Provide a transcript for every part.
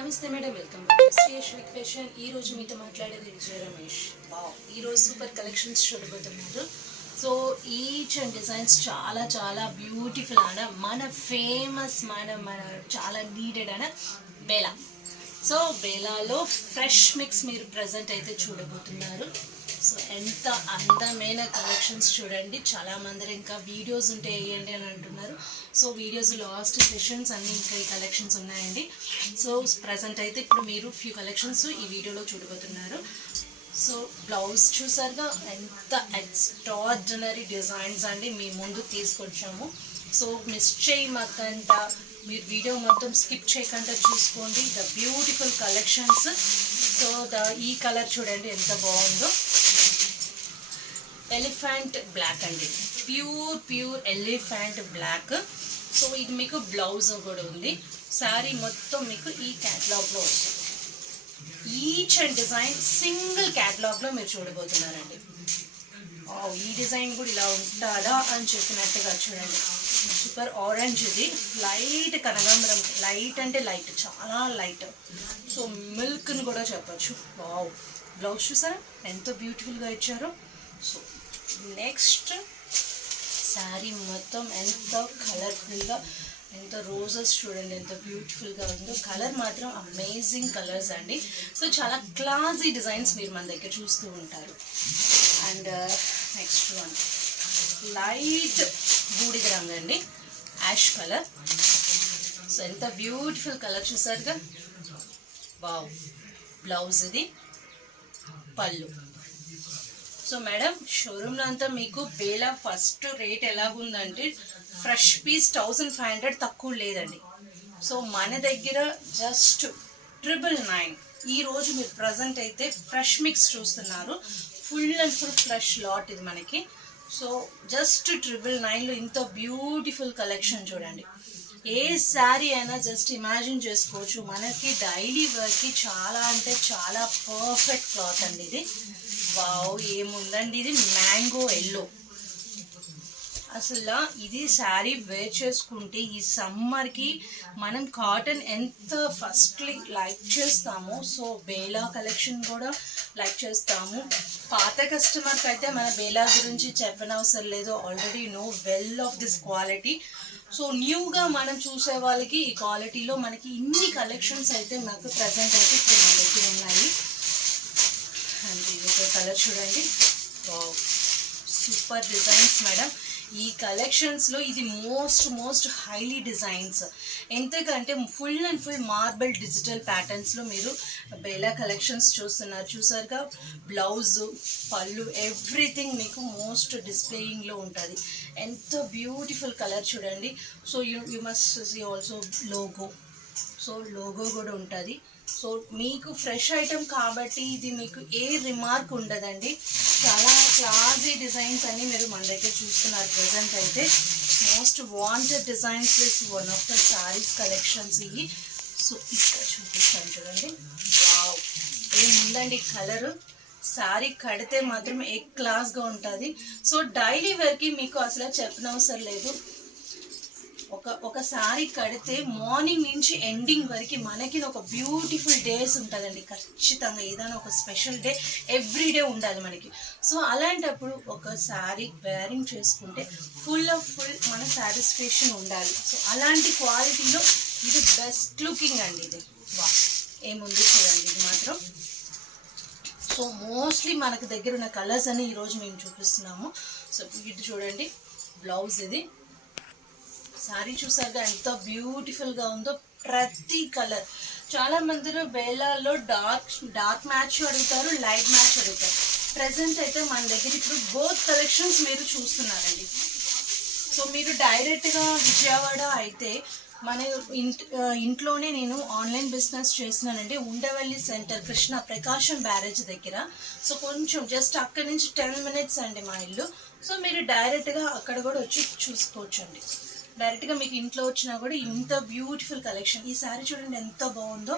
నమస్తే madam, welcome back to Shri Yashvik fashion. ఈ రోజు మీతో మాట్లాడేది విజయ రమేష్. ఈ రోజు సూపర్ కలెక్షన్స్ చూడబోతున్నారు. సో ఈచ్ అండ్ డిజైన్స్ చాలా చాలా బ్యూటిఫుల్ అన్న మన ఫేమస్ మన చాలా నీడెడ్ అన్న బేలా. సో బేలాలో ఫ్రెష్ మిక్స్ మీరు ప్రజెంట్ అయితే చూడబోతున్నారు. సో ఎంత అందమైన కలెక్షన్స్ చూడండి. చాలామంది ఇంకా వీడియోస్ ఉంటే వేయండి అని అంటున్నారు. సో వీడియోస్ లాస్ట్ సెషన్స్ అన్నీ ఇంకా ఈ కలెక్షన్స్ ఉన్నాయండి. సో ప్రజెంట్ అయితే ఇప్పుడు మీరు ఫ్యూ కలెక్షన్స్ ఈ వీడియోలో చూడబోతున్నారు. సో బ్లౌజ్ చూసారుగా ఎంత ఎక్స్ట్రాడినరీ డిజైన్స్ అండి మీ ముందు తీసుకొచ్చాము. సో మిస్ చేయమాకంట, మీరు వీడియో మొత్తం స్కిప్ చేయకుండా చూసుకోండి. The beautiful collections. సో ఈ కలర్ చూడండి ఎంత బాగుందో, ఎలిఫెంట్ బ్లాక్ అండి, ప్యూర్ ఎలిఫెంట్ బ్లాక్. సో ఇది మీకు బ్లౌజ్ కూడా ఉంది. శారీ మొత్తం మీకు ఈ క్యాటలాగ్లో వస్తుంది. ఈచ్ అండ్ డిజైన్ సింగిల్ క్యాటలాగ్లో మీరు చూడబోతున్నారండి. ఈ డిజైన్ కూడా ఇలా ఉంటుందా అని చెప్పినట్టుగా చూడండి. సూపర్ ఆరెంజ్, ఇది లైట్ కనకాంబరం, లైట్ అంటే లైట్, చాలా లైట్. సో మిల్క్ని కూడా చెప్పచ్చు. బ్లౌజ్ చూసారా ఎంత బ్యూటిఫుల్గా ఇచ్చారో. సో నెక్స్ట్ శారీ మొత్తం ఎంత కలర్ఫుల్గా, ఎంత రోజెస్ చూడండి ఎంత బ్యూటిఫుల్గా ఉందో. కలర్ మాత్రం అమేజింగ్ కలర్స్ అండి. సో చాలా క్లాసీ డిజైన్స్ మీరు మన దగ్గర చూస్తూ ఉంటారు. అండ్ నెక్స్ట్ వన్ లైట్ బూడిద రంగు అండి, యాష్ కలర్. సో ఎంత బ్యూటిఫుల్ కలర్ చూసారుగా. బ్లౌజ్ ఇది, పళ్ళు. సో మేడం షోరూమ్లో అంతా మీకు Bela first rate ఎలాగుందంటే fresh piece 1500 తక్కువ లేదండి. సో మన దగ్గర జస్ట్ 999. ఈరోజు మీరు ప్రజెంట్ అయితే ఫ్రెష్ మిక్స్ చూస్తున్నారు. Full and full fresh lot ఇది మనకి. సో జస్ట్ 999లో ఇంత బ్యూటిఫుల్ కలెక్షన్ చూడండి. ఏ శారీ అయినా జస్ట్ ఇమాజిన్ చేసుకోవచ్చు. మనకి డైలీ వేర్కి చాలా అంటే చాలా పర్ఫెక్ట్ క్లాత్ అండి ఇది. ఏముందండి, ఇది మ్యాంగో ఎల్లో. అసలు ఇది శారీ వేర్ చేసుకుంటే ఈ సమ్మర్కి మనం కాటన్ ఎంత ఫస్ట్లీ లైక్ చేస్తామో, సో బేలా కలెక్షన్ కూడా లైక్ చేస్తాము. పాత కస్టమర్కి అయితే మన బేలా గురించి చెప్పనవసరం లేదు, already know well of this quality. So న్యూగా మనం చూసే వాళ్ళకి ఈ క్వాలిటీలో మనకి ఇన్ని కలెక్షన్స్ అయితే మాకు ప్రజెంట్ అయితే ఇప్పుడు మన దగ్గర ఉన్నాయి. అండ్ ఇది ఒక కలర్ చూడండి, సూపర్ డిజైన్స్ మేడం. ఈ కలెక్షన్స్లో ఇది మోస్ట్ హైలీ డిజైన్స్. ఎందుకంటే full and full marble digital ప్యాటర్న్స్లో మీరు బేలా కలెక్షన్స్ చూస్తున్నారు. చూసారుగా బ్లౌజ్, పళ్ళు, ఎవ్రీథింగ్ మీకు మోస్ట్ డిస్ప్లేయింగ్లో ఉంటుంది. ఎంత బ్యూటిఫుల్ కలర్ చూడండి. So you must see also logo. So logo కూడా ఉంటుంది. సో మీకు ఫ్రెష్ ఐటమ్ కాబట్టి ఇది మీకు ఏ రిమార్క్ ఉండదండి. చాలా క్లాసీ డిజైన్స్ అని మీరు మన దగ్గర చూస్తున్నారు ప్రజెంట్ అయితే. Most wanted designs with one of the saris collections ఇవి. సో ఇక్కడ చూపిస్తాను చూడండి. ఏముందండి కలరు. శారీ కడితే మాత్రం ఏ క్లాస్గా ఉంటుంది. సో డైలీ వేర్కి మీకు అసలు చెప్పనవసరం లేదు. ఒక శారీ కడితే మార్నింగ్ నుంచి ఎండింగ్ వరకు మనకి ఒక బ్యూటిఫుల్ డేస్ ఉంటుందండి. ఖచ్చితంగా ఏదైనా ఒక స్పెషల్ డే ఎవ్రీడే ఉండాలి మనకి. సో అలాంటప్పుడు ఒక శారీ వేరింగ్ చేసుకుంటే ఫుల్ మన సాటిస్ఫాక్షన్ ఉండాలి. సో అలాంటి క్వాలిటీలో ఇది బెస్ట్ లుకింగ్ అండి. ఇది ఏముంది చూడండి. ఇది మాత్రం సో మోస్ట్లీ మనకు దగ్గర ఉన్న కలర్స్ అని ఈరోజు మేము చూపిస్తున్నాము. సో ఇది చూడండి బ్లౌజ్, ఇది శారీ చూసారుగా ఎంత బ్యూటిఫుల్గా ఉందో. ప్రతి కలర్ చాలా మంది బేలాల్లో డార్క్ మ్యాచ్ అడుగుతారు, లైట్ మ్యాచ్ అడుగుతారు. ప్రజెంట్ అయితే మన దగ్గర ఇప్పుడు బోత్ కలెక్షన్స్ మీరు చూస్తున్నారండి. సో మీరు డైరెక్ట్గా విజయవాడ అయితే మన ఇంట్లోనే నేను ఆన్లైన్ బిజినెస్ చేస్తున్నానండి. ఉండవల్లి సెంటర్, కృష్ణ ప్రకాశం బ్యారేజ్ దగ్గర. సో కొంచెం జస్ట్ అక్కడి నుంచి 10 minutes అండి మా ఇల్లు. సో మీరు డైరెక్ట్గా అక్కడ కూడా వచ్చి చూసుకోవచ్చండి. డైరెక్ట్గా మీకు ఇంట్లో వచ్చినా కూడా ఇంత బ్యూటిఫుల్ కలెక్షన్. ఈ శారీ చూడండి ఎంత బాగుందో.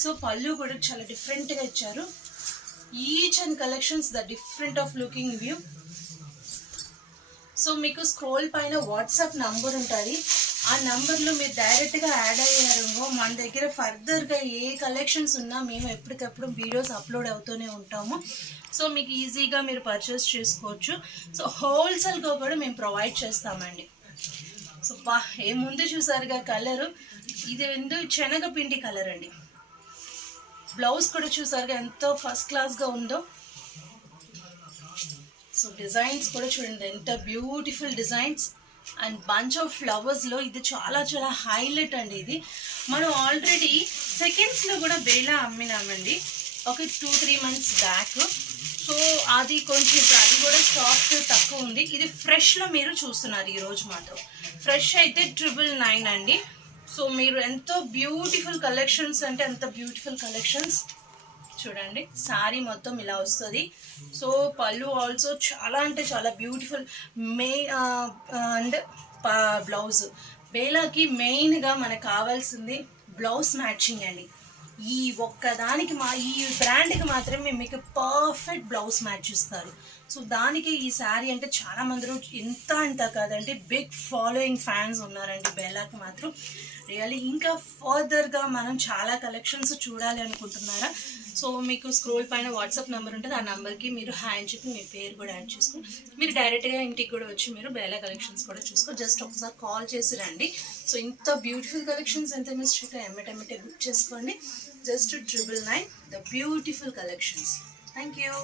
సో పళ్ళు కూడా చాలా డిఫరెంట్గా ఇచ్చారు. Each and collections the different of looking view. So మీకు స్క్రోల్ పైన వాట్సాప్ నంబర్ ఉంటుంది. ఆ నంబర్లో మీరు డైరెక్ట్గా యాడ్ అయ్యారు. మన దగ్గర ఫర్దర్గా ఏ కలెక్షన్స్ ఉన్నా మేము ఎప్పటికప్పుడు వీడియోస్ అప్లోడ్ అవుతూనే ఉంటాము. సో మీకు ఈజీగా మీరు పర్చేస్ చేసుకోవచ్చు. సో హోల్సేల్గా కూడా మేము ప్రొవైడ్ చేస్తామండి. సో ముందు చూసారుగా కలరు, ఇది శనగపిండి కలర్ అండి. బ్లౌజ్ కూడా చూసారుగా ఎంతో ఫస్ట్ క్లాస్గా ఉందో. సో డిజైన్స్ కూడా చూడండి ఎంత beautiful designs and bunch of ఫ్లవర్స్లో ఇది చాలా చాలా హైలైట్ అండి. ఇది మనం ఆల్రెడీ సెకండ్స్లో కూడా బేలా అమ్మినామండి ఒక 2-3 months బ్యాక్. సో అది కొంచెం అది కూడా స్టాక్ తక్కువ ఉంది. ఇది ఫ్రెష్లో మీరు చూస్తున్నారు ఈరోజు మాత్రం. ఫ్రెష్ అయితే 999 అండి. సో మీరు ఎంతో బ్యూటిఫుల్ కలెక్షన్స్ అంటే ఎంత బ్యూటిఫుల్ కలెక్షన్స్ చూడండి. శారీ మొత్తం ఇలా వస్తుంది. సో పళ్ళు ఆల్సో చాలా అంటే చాలా బ్యూటిఫుల్ అండ్ బ్లౌజ్. బేలాకి మెయిన్గా మనకు కావాల్సింది బ్లౌజ్ మ్యాచింగ్ అండి. ఈ ఒక్కదానికి ఈ బ్రాండ్కి మాత్రమే మీకు పర్ఫెక్ట్ బ్లౌజ్ మ్యాచ్ ఇస్తారు. సో దానికి ఈ శారీ అంటే చాలా మంది ఇంత కాదండి బిగ్ ఫాలోయింగ్ ఫ్యాన్స్ ఉన్నారండి బేలాకి మాత్రం. రియల్లీ ఇంకా ఫర్దర్గా మనం చాలా కలెక్షన్స్ చూడాలి అనుకుంటున్నారా? సో మీకు స్క్రోల్ పైన వాట్సాప్ నెంబర్ ఉంటుంది. ఆ నెంబర్కి మీరు హాయ్ అని చెప్పి మీ పేరు కూడా యాడ్ చేసుకుని మీరు డైరెక్ట్గా ఇంటికి కూడా వచ్చి మీరు బేలా కలెక్షన్స్ కూడా చూసుకో. జస్ట్ ఒకసారి కాల్ చేసి రండి. సో ఇంత బ్యూటిఫుల్ కలెక్షన్స్ ఎంత మిస్టేక్ ఎమ్మటెమ్మటే బుక్ చేసుకోండి. Just 999, the beautiful collections. Thank you.